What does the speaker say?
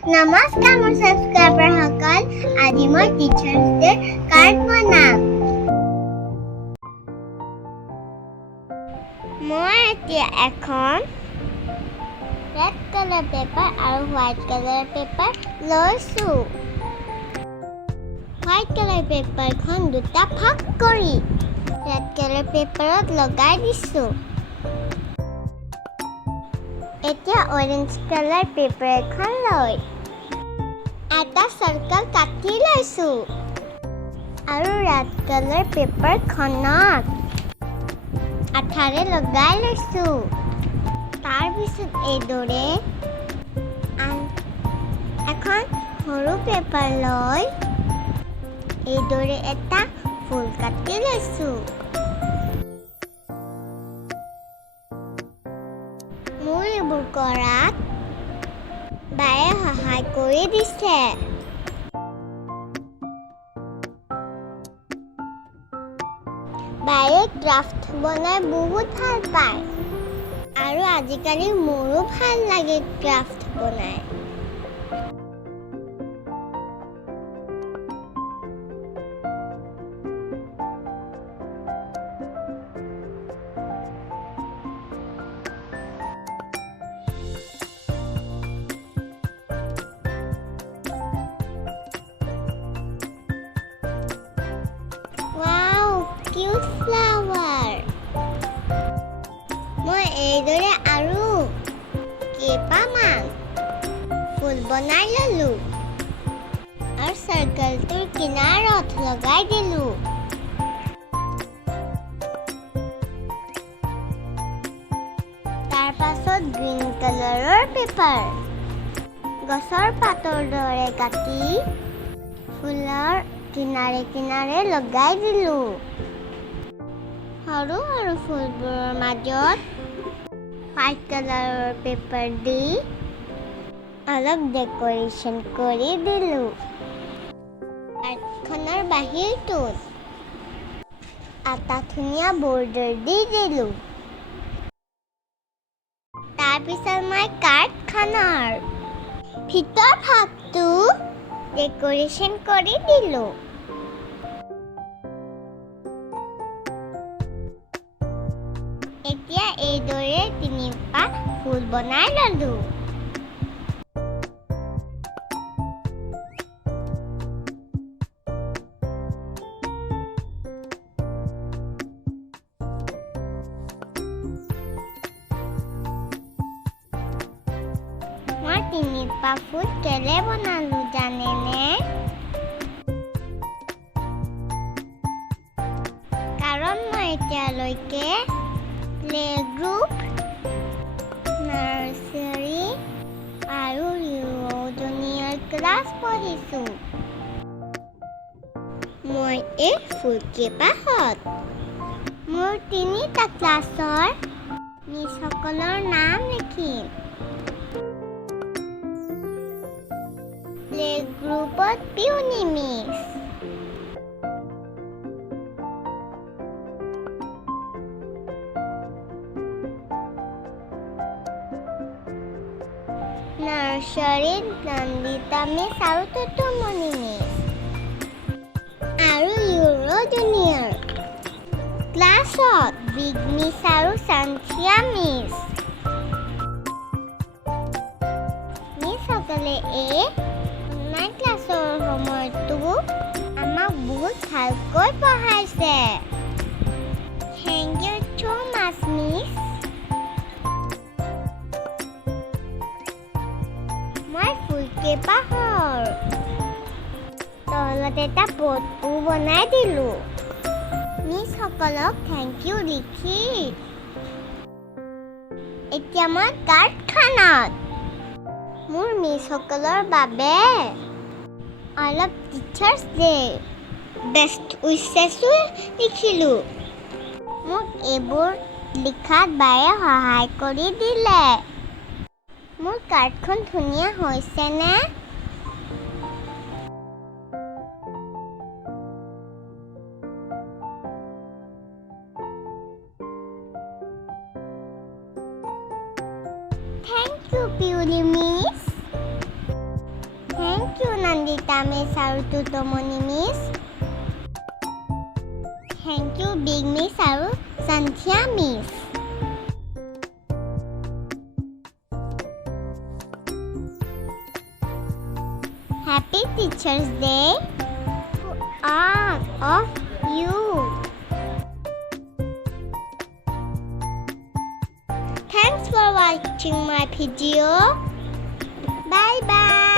নমস্কাৰ মোৰ ছাবস্ক্ৰাইবাৰসকল, আজি মই টিচাৰ্ছ ডে কাৰ্ড বনাম। মই এতিয়া এখন ৰেড কালাৰ পেপাৰ আৰু হোৱাইট কালাৰ পেপাৰ লৈছোঁ। হোৱাইট কালাৰ পেপাৰখন দুটা ভাগ কৰি ৰেড কালাৰ পেপাৰত লগাই দিছোঁ। এতিয়া অৰেঞ্জ কালাৰ পেপাৰ এখন লৈ এটা চাৰ্কেল কাটি লৈছোঁ আৰু ৰেড কালাৰ পেপাৰখনত আঠাৰে লগাই লৈছোঁ। তাৰপিছত এইদৰে এখন সৰু পেপাৰ লৈ এইদৰে এটা ফুল কাটি লৈছোঁ। মোৰ এইবোৰ কৰাত বায়ে সহায় কৰি দিছে। বায়ে ক্ৰাফ্ট বনাই বহুত ভাল পায় আৰু আজিকালি মোৰো ভাল লাগে ক্ৰাফ্ট বনাই। Cute flower. মই এইদৰে আৰু কেইটামান ফুল বনাই ললোঁ আৰু চাৰ্কেলটোৰ কিনাৰত লগাই দিলোঁ। তাৰ পাছত গ্ৰীণ কালাৰৰ পেপাৰ গছৰ পাতৰ দৰে কাটি ফুলৰ কিনাৰে কিনাৰে লগাই দিলোঁ। সৰু সৰু ফুলবোৰৰ মাজত হোৱাইট কালাৰৰ পেপাৰ দি অলপ ডেকৰেশ্যন কৰি দিলোঁ। কাৰ্ডখনৰ বাহিৰটোত এটা ধুনীয়া বৰ্ডাৰ দি দিলোঁ। তাৰপিছত মই কাৰ্ডখনৰ ভিতৰ ভাগটো ডেকৰেশ্যন কৰি দিলোঁ। এতিয়া এইদৰে তিনিটা ফুল বনাই ললোঁ। মই তিনিটা ফুল কেলে বনালোঁ জানেনে? কাৰণ মই এতিয়ালৈকে প্লে গ্ৰুপ, নাৰ্চাৰী আৰু জুনিয়ৰ ক্লাছ পঢ়িছোঁ। মই এই ফুলকেইপাহত মোৰ তিনিটা ক্লাছৰ মিছসকলৰ নাম লিখিম। প্লে গ্ৰুপত পিয়নি মিছ, নাৰ্চাৰীত নন্দিতা মিছ আৰু টুটুমণি মিছ আৰু জুনিয়ৰ ক্লাছত বিগ মিছ আৰু চান্থিয়া মিছ। মিছসকলে এই অনলাইন ক্লাছৰ সময়তো আমাক বহুত ভালকৈ পঢ়াইছে। Thank you so much, miss. মই ফুলকেইপাহৰ তলত এটা পটু বনাই দিলোঁ মিছসকলক থেংক ইউ লিখি। এতিয়া মই কাৰ্ডখনত মোৰ মিছসকলৰ বাবে অলপ টিচাৰ্ছ ডে বেষ্ট উইচেছো লিখিলোঁ। মোক এইবোৰ লিখাত বায়ে সহায় কৰি দিলে। মোৰ কাৰ্ডখন ধুনীয়া হৈছেনে? Thank you Piuli miss. Miss আৰু Tutumoni miss. Thank you Big Miss আৰু Santhia Miss। Happy Teachers Day to all of you. Thanks for watching my video. Bye bye.